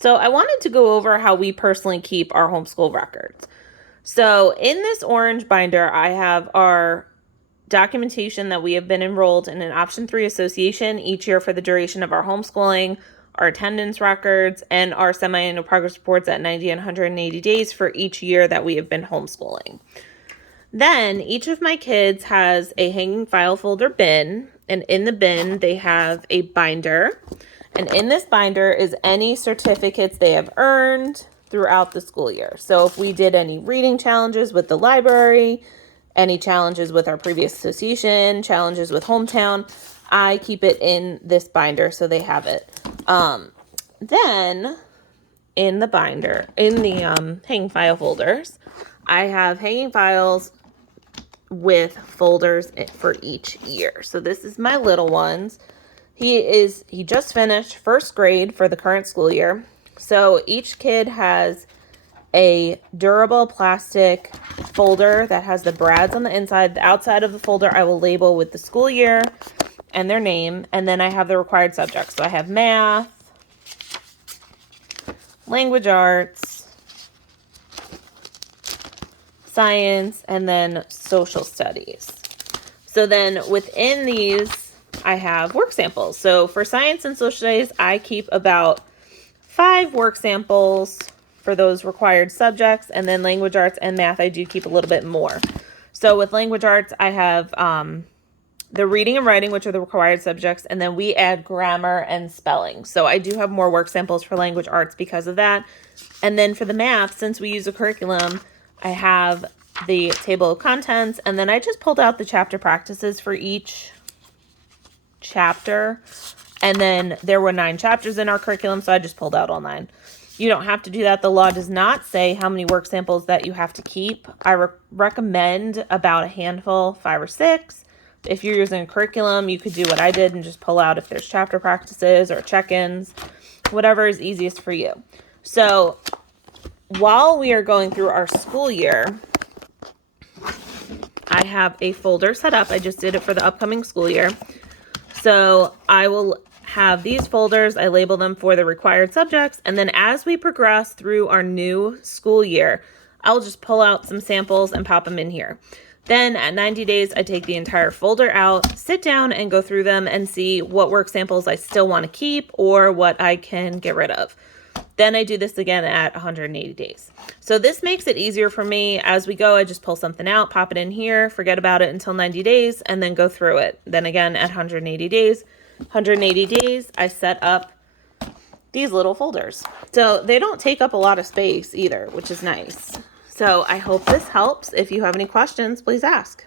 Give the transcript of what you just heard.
So I wanted to go over how we personally keep our homeschool records. So in this orange binder, I have our documentation that we have been enrolled in an Option 3 association each year for the duration of our homeschooling, our attendance records, and our semi-annual progress reports at 90 and 180 days for each year that we have been homeschooling. Then each of my kids has a hanging file folder bin, and in the bin they have a binder. And in this binder is any certificates they have earned throughout the school year. So if we did any reading challenges with the library, any challenges with our previous association, challenges with hometown, I keep it in this binder so they have it. Then in the binder, in the hanging file folders, I have hanging files with folders for each year. So this is my little ones. He just finished first grade for the current school year. So each kid has a durable plastic folder that has the brads on the inside. The outside of the folder I will label with the school year and their name. And then I have the required subjects. So I have math, language arts, science, and then social studies. So then within these, I have work samples. So for science and social studies, I keep about 5 work samples for those required subjects, and then language arts and math, I do keep a little bit more. So with language arts, I have the reading and writing, which are the required subjects, and then we add grammar and spelling. So I do have more work samples for language arts because of that. And then for the math, since we use a curriculum, I have the table of contents, and then I just pulled out the chapter practices for each chapter. And then there were 9 chapters in our curriculum, so I just pulled out all 9. You don't have to do that. The law does not say how many work samples that you have to keep. I recommend about a handful, 5 or 6. If you're using a curriculum, you could do what I did and just pull out if there's chapter practices or check-ins, whatever is easiest for you. So while we are going through our school year, I have a folder set up. I just did it for the upcoming school year. So I will have these folders. I label them for the required subjects. And then as we progress through our new school year, I'll just pull out some samples and pop them in here. Then at 90 days, I take the entire folder out, sit down and go through them and see what work samples I still want to keep or what I can get rid of. Then I do this again at 180 days. So this makes it easier for me. As we go, I just pull something out, pop it in here, forget about it until 90 days, and then go through it. Then again at 180 days. 180 days, I set up these little folders. So they don't take up a lot of space either, which is nice. So I hope this helps. If you have any questions, please ask.